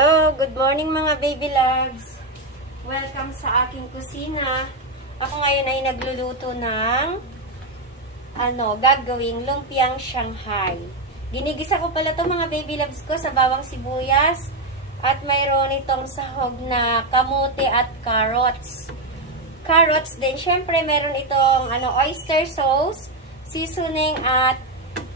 Hello, good morning mga baby loves. Welcome sa aking kusina. Ako ngayon ay nagluluto ng gagawing lumpiang Shanghai. Ginigisa ko pala to mga baby loves ko sa bawang sibuyas at mayroon itong sahog na kamote at carrots. Carrots din, syempre meron itong oyster sauce, seasoning at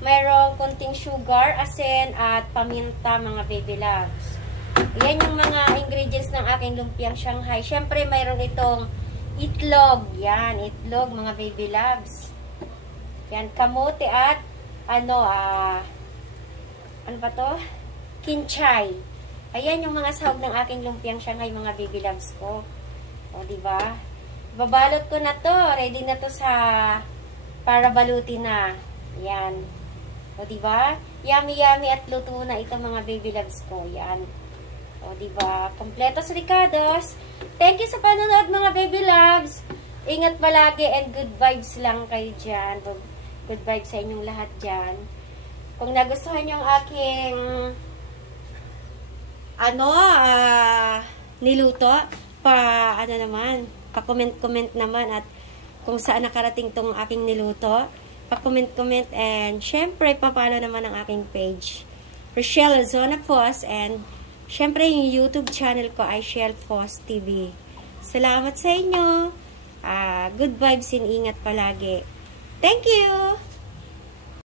mayroong kunting sugar, asin at paminta mga baby loves. Yan yung mga ingredients ng aking lumpiang Shanghai. Syempre, mayroon itong itlog. Yan, itlog, mga baby loves. Yan, kamote at, ano ba to? Kinchay. Ayan yung mga sahog ng aking lumpiang Shanghai, mga baby loves ko. O, diba? Babalot ko na to. Ready na to para balutin na. Yan. O, diba? Yummy, yummy at luto na ito, mga baby loves ko. Yan. O, diba? Kompletos ricados. Thank you sa panonood, mga baby loves. Ingat palagi and good vibes lang kayo dyan. Good vibes sa inyong lahat dyan. Kung nagustuhan nyo ang aking niluto, pa-comment-comment naman at kung saan nakarating tong aking niluto, pa-comment-comment and syempre, pa-follow naman ang aking page. Rochelle Zona Post and syempre, yung YouTube channel ko ay Shell Foss TV. Salamat sa inyo. Good vibes and ingat palagi. Thank you!